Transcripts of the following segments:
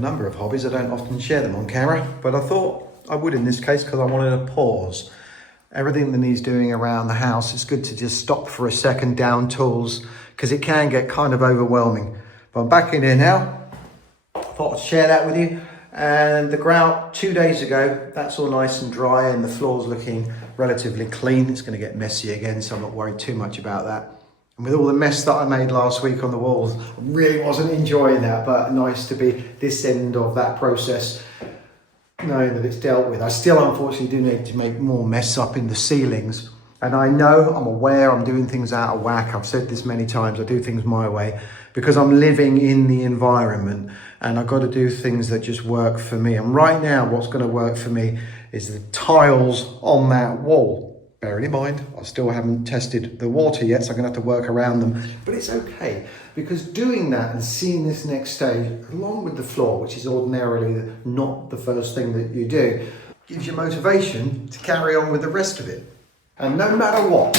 number of hobbies. I don't often share them on camera, but I thought I would in this case because I wanted to pause. Everything that needs doing around the house, it's good to just stop for a second, down tools, because it can get kind of overwhelming. But I'm back in here now. Thought I'd share that with you. And the grout 2 days ago, that's all nice and dry and the floor's looking relatively clean. It's going to get messy again, so I'm not worried too much about that. And with all the mess that I made last week on the walls, I really wasn't enjoying that, but nice to be this end of that process, knowing that it's dealt with. I still unfortunately do need to make more mess up in the ceilings. And I know, I'm aware I'm doing things out of whack. I've said this many times, I do things my way because I'm living in the environment and I've got to do things that just work for me. And right now, what's going to work for me is the tiles on that wall. Bearing in mind, I still haven't tested the water yet, so I'm going to have to work around them. But it's okay, because doing that and seeing this next stage, along with the floor, which is ordinarily not the first thing that you do, gives you motivation to carry on with the rest of it. And no matter what,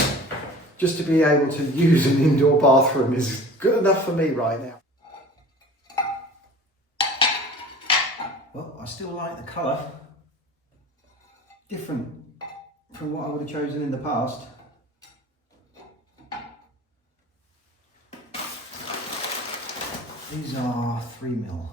just to be able to use an indoor bathroom is good enough for me right now. Well, I still like the colour. Different from what I would have chosen in the past. These are 3mm.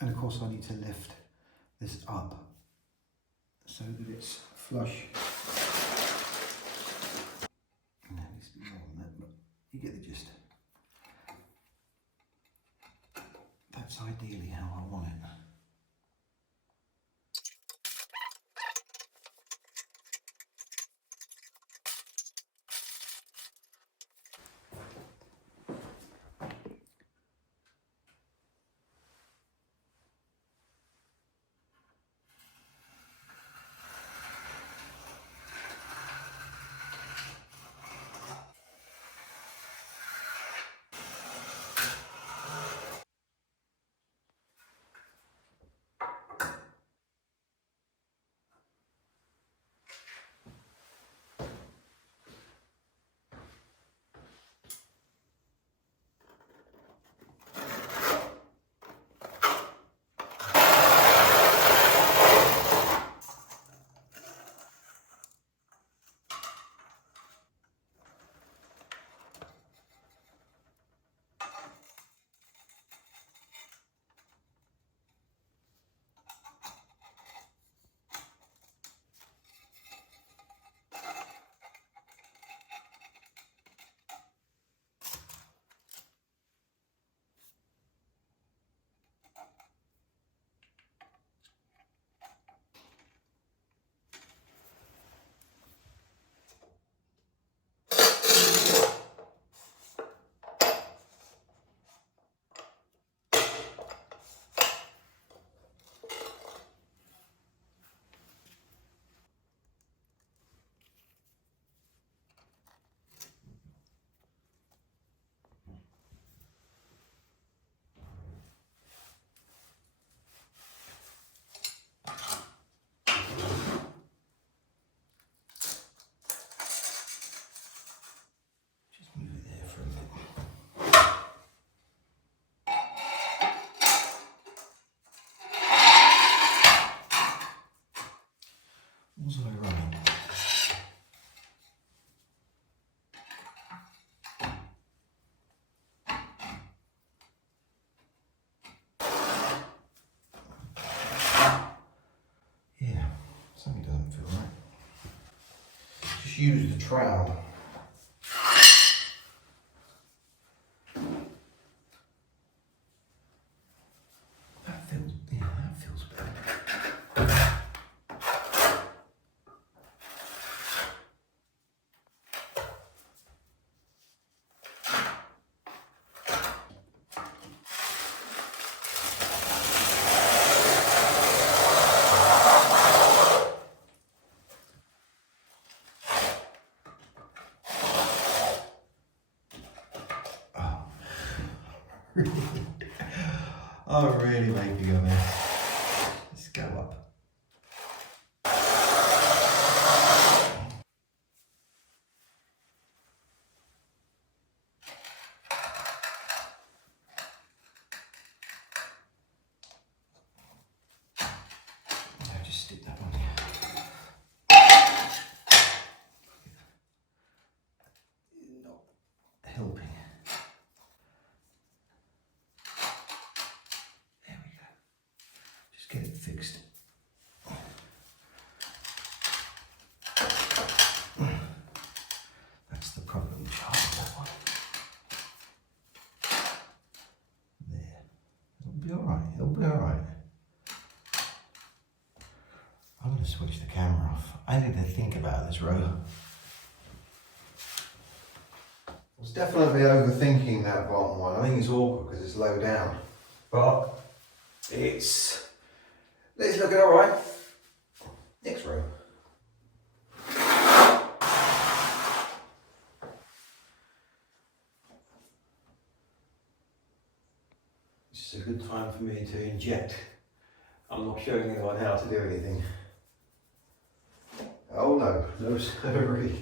And of course I need to lift this up so that it's flush. You get the gist. That's ideally how I want it. Was I running? Yeah, something doesn't feel right. Just use the trowel. That feels better. I'm really making a mess. Let's go up. helping. There we go. Just get it fixed. That's the problem child, that one. There. It'll be alright, it'll be alright. I'm going to switch the camera off. I need to think about this row. I was definitely overthinking that bottom one. I think it's awkward because it's low down. But it's looking alright. Next row. This is a good time for me to inject. I'm not showing anyone how to do anything. Oh no, no sorry.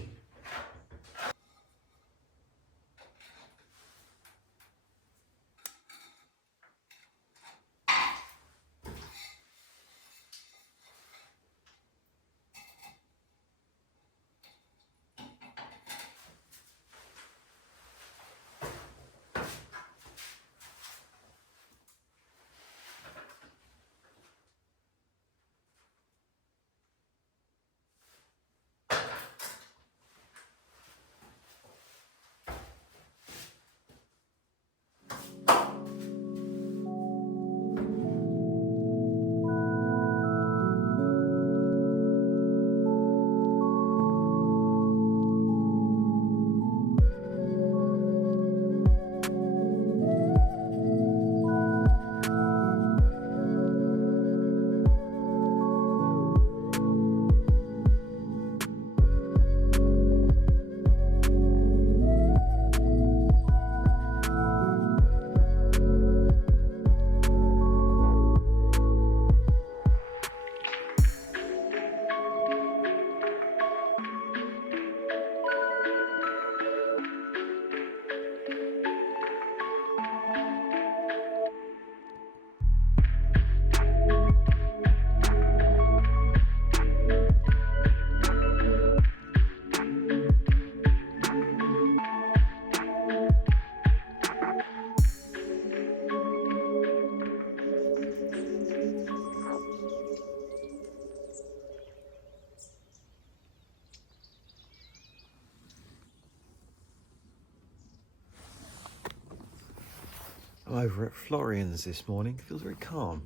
I'm over at Florian's this morning. It feels very calm,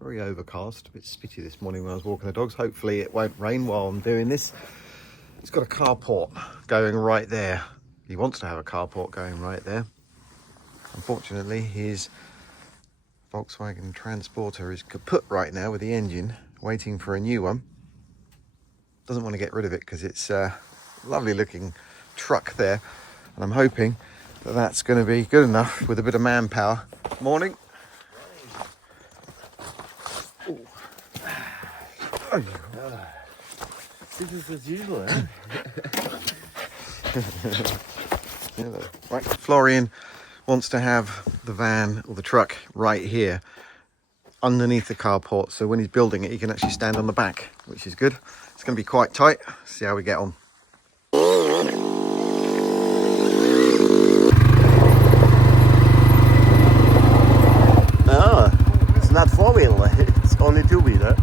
very overcast, a bit spitty this morning when I was walking the dogs. Hopefully it won't rain while I'm doing this. It's got a carport going right there. He wants to have a carport going right there. Unfortunately, his Volkswagen Transporter is kaput right now with the engine, waiting for a new one. Doesn't want to get rid of it because it's a lovely looking truck there, and I'm hoping that that's going to be good enough with a bit of manpower. Morning. Business as usual, eh? Right, Florian wants to have the van or the truck right here underneath the carport, so when he's building it he can actually stand on the back, which is good. It's going to be quite tight. See how we get on. Oh, it's not four-wheeler, it's only two-wheeler.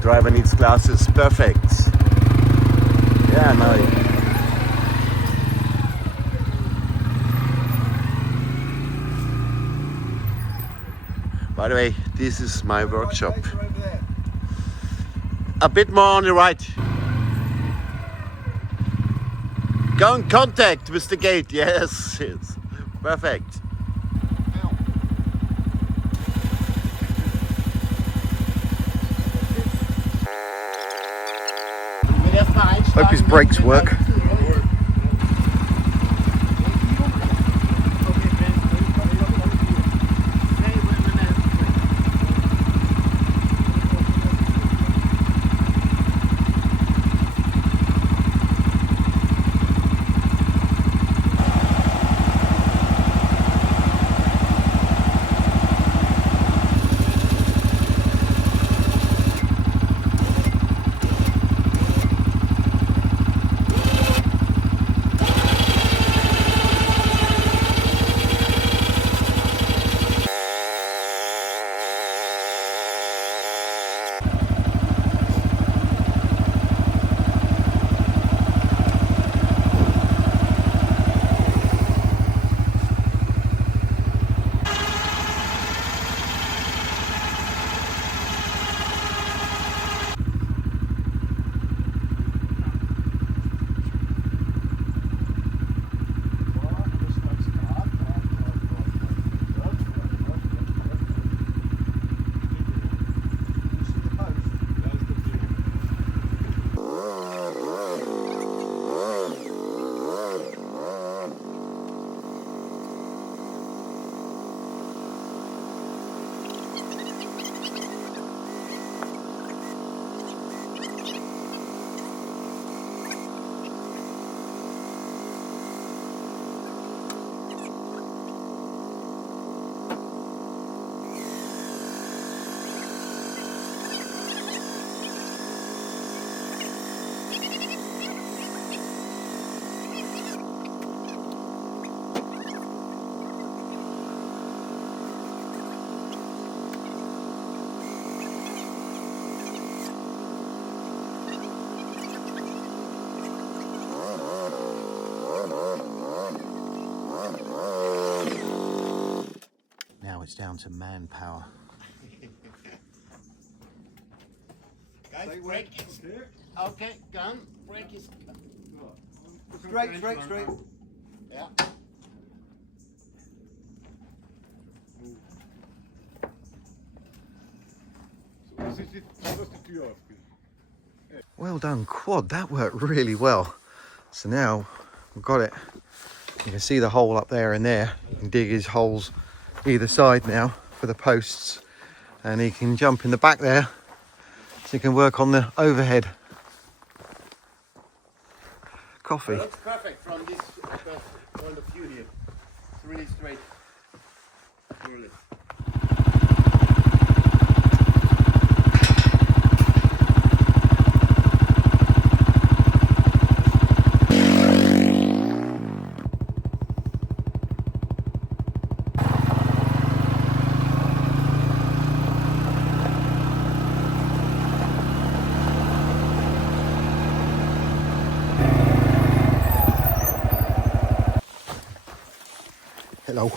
Driver needs glasses, perfect. Yeah, no. By the way, this is my workshop. A bit more on the right. Go in contact with the gate, yes, it's perfect. Hope his brakes work. it's down to manpower. Guys, brake is... Okay, gun. Brake is... Straight, straight, straight. Yeah. Well done, quad. That worked really well. So now we've got it. You can see the hole up there and there. You can dig his holes either side now for the posts, and he can jump in the back there so he can work on the overhead. Coffee. It looks perfect from this point of view here. It's really straight. Really. Hello.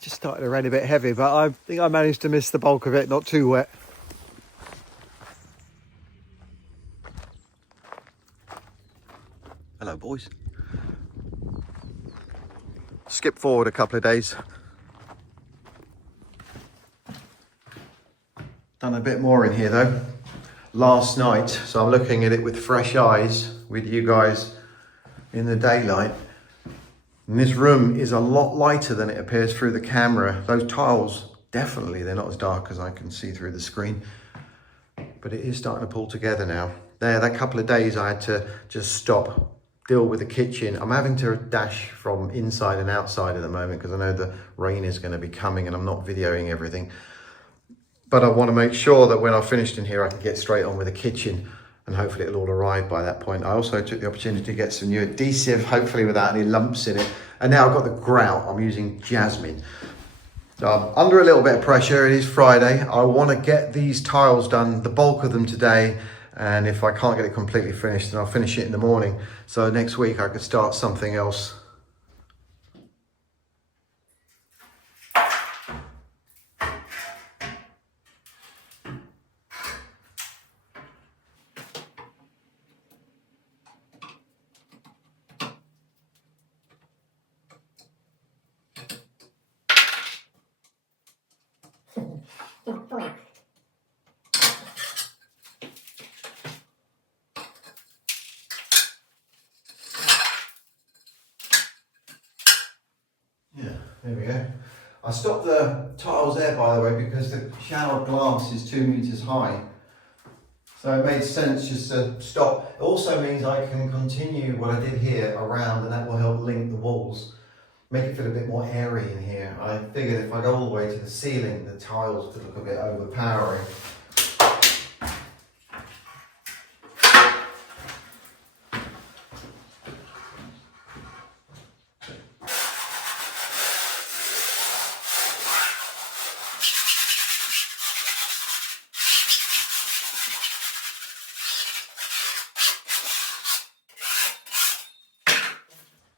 Just started to rain a bit heavy, but I think I managed to miss the bulk of it, not too wet. Hello, boys. Skip forward a couple of days. Done a bit more in here though. Last night, so I'm looking at it with fresh eyes with you guys in the daylight. And this room is a lot lighter than it appears through the camera. Those tiles, definitely, they're not as dark as I can see through the screen. But it is starting to pull together now. There, that couple of days I had to just stop, deal with the kitchen. I'm having to dash from inside and outside at the moment because I know the rain is going to be coming and I'm not videoing everything. But I want to make sure that when I've finished in here, I can get straight on with the kitchen. And hopefully it'll all arrive by that point. I also took the opportunity to get some new adhesive, hopefully without any lumps in it. And now I've got the grout, I'm using Jasmine. So I'm under a little bit of pressure, it is Friday. I want to get these tiles done, the bulk of them today. And if I can't get it completely finished, then I'll finish it in the morning. So next week I could start something else. Yeah, there we go. I stopped the tiles there, by the way, because the shower glass is 2 meters high. So it made sense just to stop. It also means I can continue what I did here around, and that will help link the walls, make it feel a bit more airy in here. I figured if I go all the way to the ceiling, the tiles could look a bit overpowering.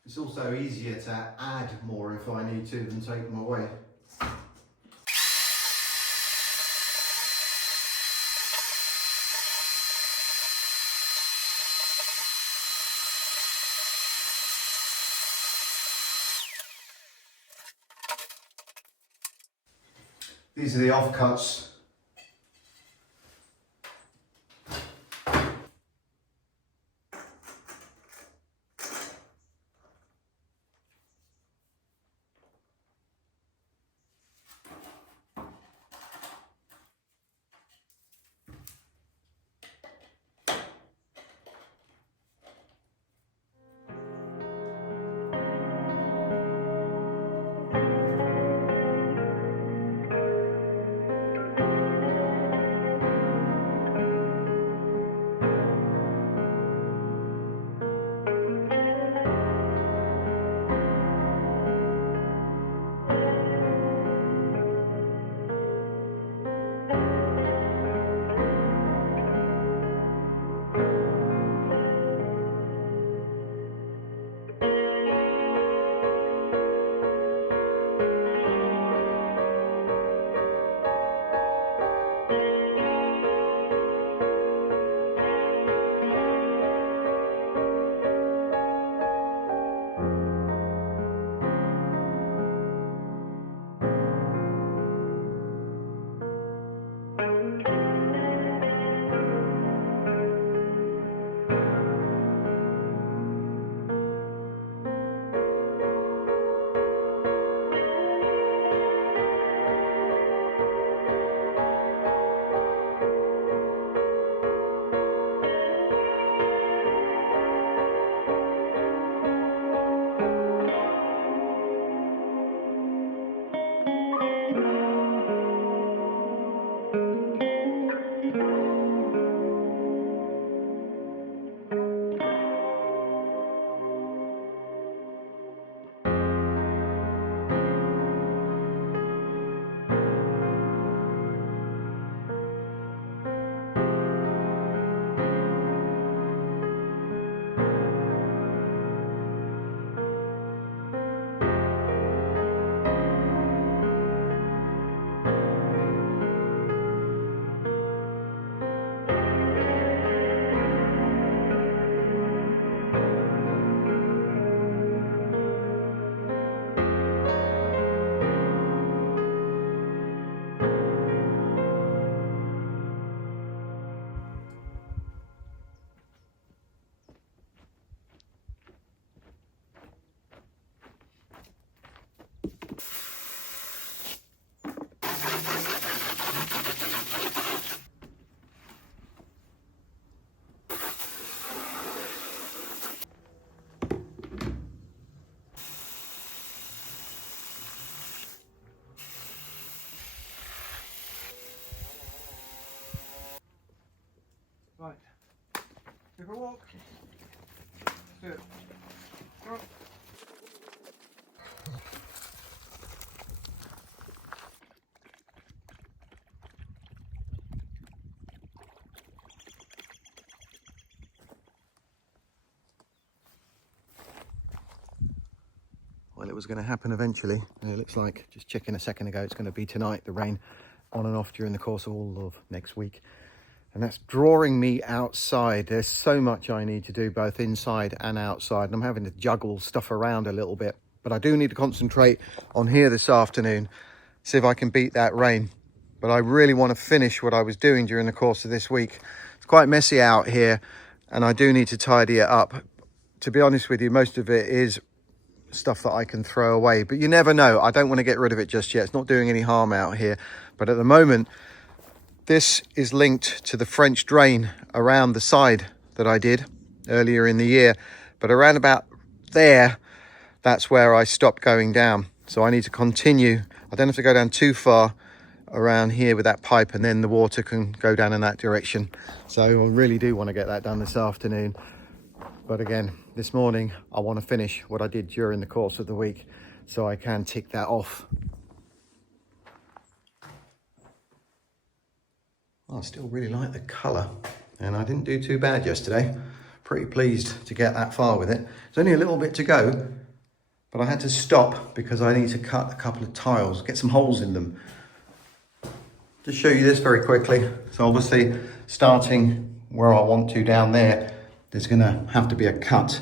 It's also easier to add more if I need to than take them away. These are the offcuts. Right. Give a walk. Sit. Up. Well, it was going to happen eventually. And it looks like, just checking a second ago, it's going to be tonight, the rain on and off during the course of all of next week. And that's drawing me outside. There's so much I need to do both inside and outside. And I'm having to juggle stuff around a little bit. But I do need to concentrate on here this afternoon, see if I can beat that rain. But I really want to finish what I was doing during the course of this week. It's quite messy out here and I do need to tidy it up. To be honest with you, most of it is stuff that I can throw away. But you never know. I don't want to get rid of it just yet. It's not doing any harm out here. But at the moment, this is linked to the French drain around the side that I did earlier in the year. But around about there, that's where I stopped going down. So I need to continue. I don't have to go down too far around here with that pipe and then the water can go down in that direction. So I really do want to get that done this afternoon. But again, this morning, I want to finish what I did during the course of the week so I can tick that off. I still really like the colour and I didn't do too bad yesterday. Pretty pleased to get that far with it. There's only a little bit to go, but I had to stop because I need to cut a couple of tiles, get some holes in them. Just show you this very quickly. So obviously starting where I want to down there, there's gonna have to be a cut.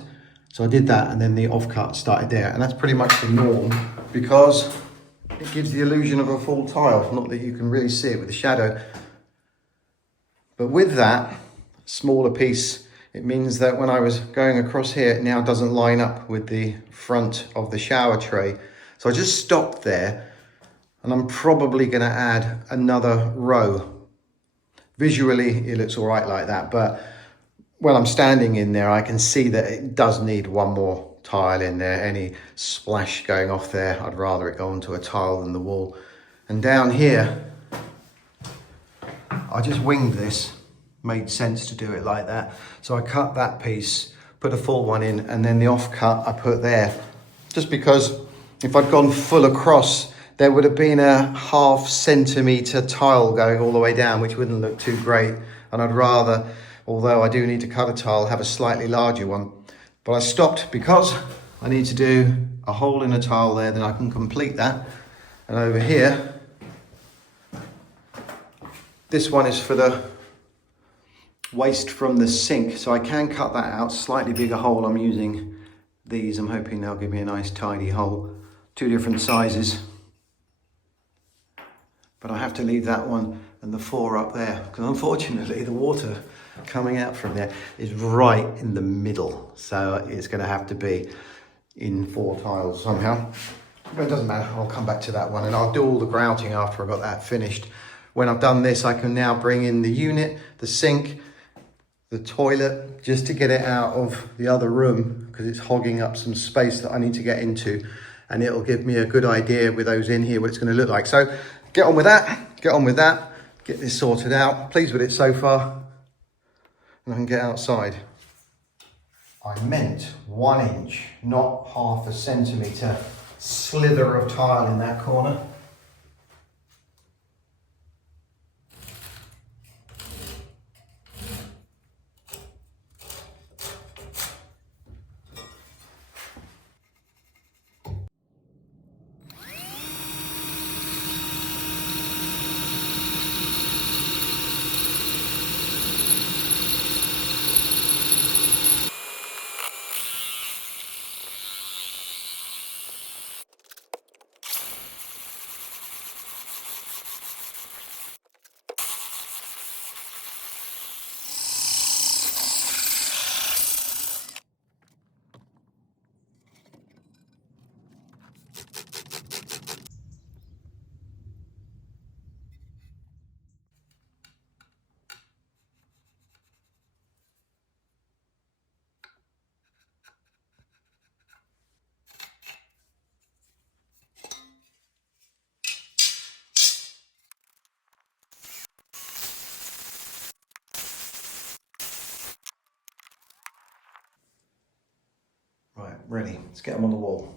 So I did that and then the offcut started there, and that's pretty much the norm because it gives the illusion of a full tile, not that you can really see it with the shadow. But with that smaller piece, it means that when I was going across here, it now doesn't line up with the front of the shower tray. So I just stopped there and I'm probably gonna add another row. Visually, it looks all right like that, but when I'm standing in there, I can see that it does need one more tile in there. Any splash going off there, I'd rather it go onto a tile than the wall. And down here, I just winged this, made sense to do it like that. So I cut that piece, put a full one in, and then the offcut I put there. Just because if I'd gone full across, there would have been a 1/2 centimetre tile going all the way down, which wouldn't look too great. And I'd rather, although I do need to cut a tile, have a slightly larger one. But I stopped because I need to do a hole in a tile there, then I can complete that. And over here, this one is for the waste from the sink, so I can cut that out, slightly bigger hole. I'm using these, I'm hoping they'll give me a nice tidy hole. 2 different sizes. But I have to leave that one and the 4 up there, because unfortunately the water coming out from there is right in the middle. So it's gonna have to be in 4 tiles somehow. But it doesn't matter, I'll come back to that one and I'll do all the grouting after I got that finished. When I've done this, I can now bring in the unit, the sink, the toilet, just to get it out of the other room because it's hogging up some space that I need to get into, and it'll give me a good idea with those in here what it's going to look like. So get on with that, get this sorted out. Pleased with it so far, and I can get outside. I meant 1 inch, not 1/2 centimetre slither of tile in that corner. ready. Let's get them on the wall.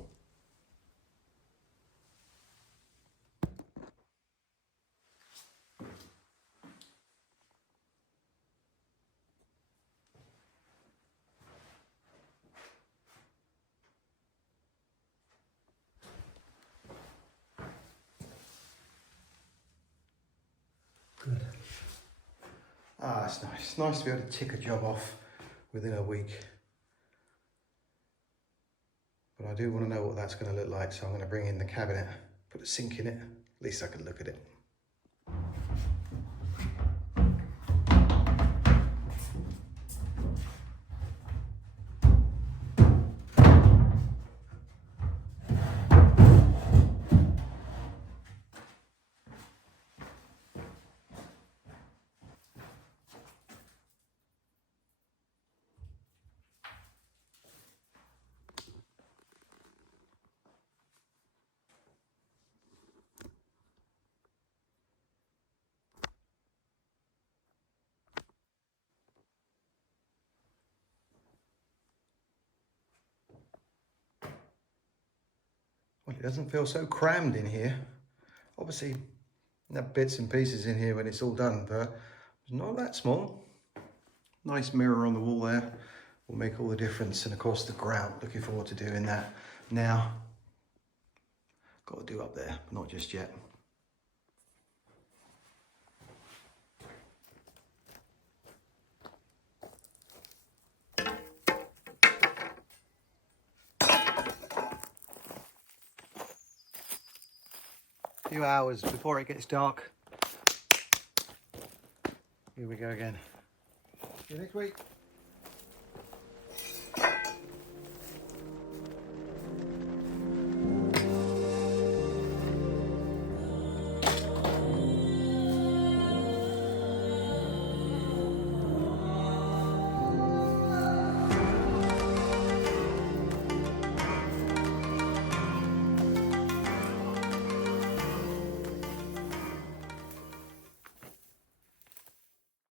Good. Ah, it's nice. It's nice to be able to tick a job off within a week. But I do want to know what that's going to look like, so I'm going to bring in the cabinet, put a sink in it. At least I can look at it. Well, it doesn't feel so crammed in here. Obviously, there are bits and pieces in here when it's all done, but it's not that small. Nice mirror on the wall there will make all the difference. And of course the grout, looking forward to doing that now. Got to do up there, but not just yet. A few hours before it gets dark. Here we go again. See you next week.